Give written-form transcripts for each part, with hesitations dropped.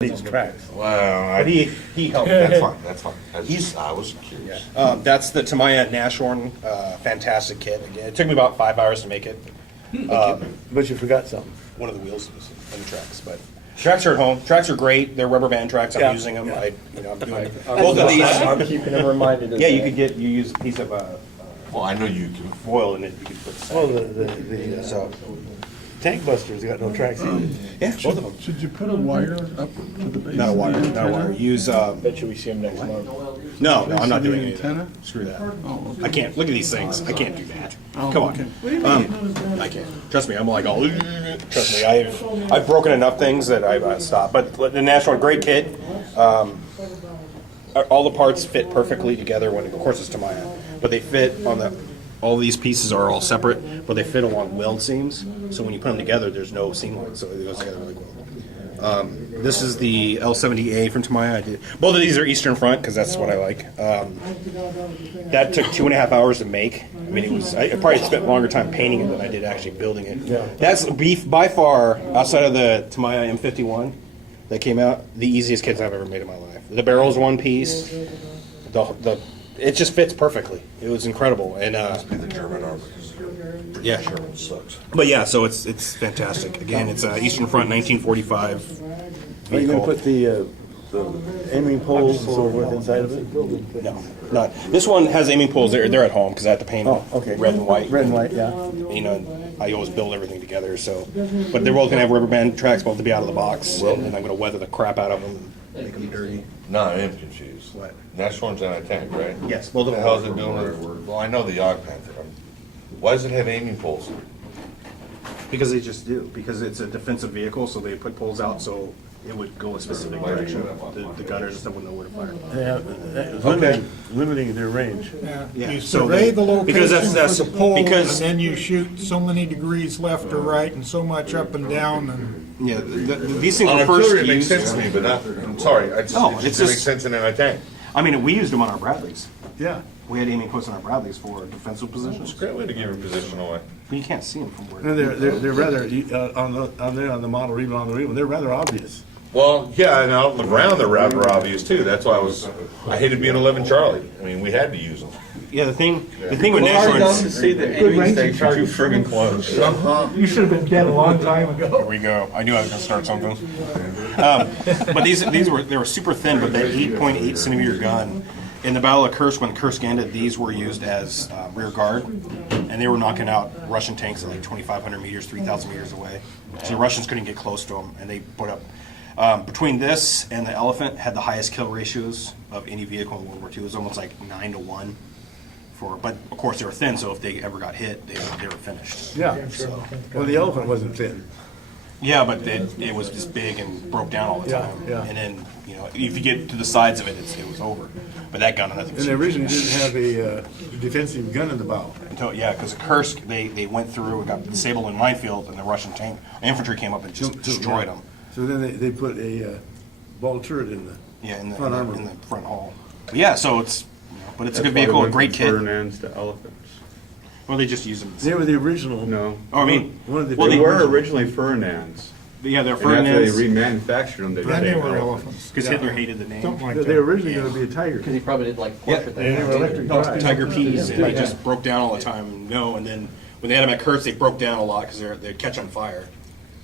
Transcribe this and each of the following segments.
These tracks. Well, But he helped. that's fine. That's fine. He's- I was curious. That's the Tacoma Nashorn, fantastic kit. Again, it took me about 5 hours to make it. But you forgot something. One of the wheels was in the tracks, but tracks are at home. Tracks are great. They're rubber band tracks. I'm Yeah, using them. yeah. I'm doing both of these. I'm keeping them reminded of Yeah, you that. could you use a piece of Well, I know you can. foil in it. You could put Well, the so tank busters got no tracks either. yeah, both of them. Should you put a wire up to the base? Not a wire. of the Not a wire. antenna? Use Bet you we see them next month. no. I'm not the doing anything. antenna? Screw that. Oh, okay. I can't look at these things. I can't do that. Oh, Come on. okay. I can't. Trust me, I'm like, oh, trust me, I've broken enough things that I've stopped. But the Nashorn, great kit. All the parts fit perfectly together. When, of course, it's Tamiya, but they fit on the. All these pieces are all separate, but they fit along weld seams. So when you put them together, there's no seam line, so it goes together really well. This is the L70A from Tamiya. I did. Both of these are Eastern Front because that's what I like. That took 2.5 hours to make. I mean, it was. I probably spent longer time painting it than I did actually building it. Yeah. That's by far, outside of the Tamiya M51 that came out, the easiest kits I've ever made in my life. The barrel's one piece. It just fits perfectly. It was incredible, and Be the German armor. yeah. German sucks. But yeah, so it's fantastic. Again, it's Eastern Front 1945. Are you going to vehicle. put the aiming poles and so forth inside of it? No, not this one has aiming poles. They're at home because I have to paint Oh, okay. red and white. Red and white, yeah. You know, I always build everything together. So, but they're both gonna have rubber band tracks, both to be out of the box, and I'm gonna weather the crap out of them, make them dirty. No, I am confused. What? Nashorn's anti-tank, right? Yes, What both the of hell them. is it doing with, well, I know the Yog Panther. Why does it have aiming poles? Because they just do. Because it's a defensive vehicle, so they put poles out so it would go a specific direction. The gunners and stuff would know where to fire. Limiting their range. Yeah, You so survey the because location that's for the pole, and because then you shoot so many degrees left or right and so much up and down, and yeah, these things On were first artillery, it makes used. sense to me, but not, I'm sorry, it No, just it's doesn't make just- sense in anti-tank. I mean, we used them on our Bradleys. Yeah. We had aiming posts on our Bradleys for defensive positions. Great way to give your position away. But you can't see them from where. And they're rather, on the model, even on the real one, they're rather obvious. Well, yeah, and out on the ground, they're rather obvious too. That's why I hated being 11 Charlie. I mean, we had to use them. Yeah, the thing with Hard enough Nashorns. to see the aiming station too friggin' close. you should have been dead a long time ago. There we go. I knew I was gonna start something. But these were super thin, but that 8.8 centimeter gun. In the Battle of Kursk, when Kursk ended, these were used as rear guard, and they were knocking out Russian tanks at like 2,500 meters, 3,000 meters away. So the Russians couldn't get close to them, and they put up. Between this and the Elephant, had the highest kill ratios of any vehicle in World War II. It was almost like 9-1. But of course they were thin, so if they ever got hit, they were finished. Yeah. Well, the Elephant wasn't thin. Yeah, but it was just big and broke down all the Yeah, time. yeah. And then if you get to the sides of it, it was over. But that gun, nothing. And they originally didn't have a defensive gun in the bow. Because Kursk, they went through and got disabled in minefield, and the Russian infantry came up and just destroyed them. So then they put a ball turret in the Yeah, in the front armor. in the front hall. But yeah, so it's but it's a good vehicle, a great kit. Fernandes to elephants. Well, they just use them. They were the original. No. Oh, I mean, One of the well, They they were originally Fernandes. yeah, they're And after they Fernandes remanufactured them, they Then they became were elephants. elephants. because Hitler hated the name. Something like They that. were originally going to be a Tiger. Because he probably did like Yeah, portrait They were electric drive. Tiger P's, and they just broke down all the time. No, and then when they had them at Kurtz, they broke down a lot because they'd catch on fire.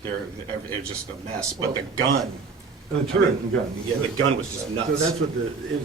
It was just a mess. But the gun, And the turret gun. yeah, the gun was just nuts. So that's what the, it,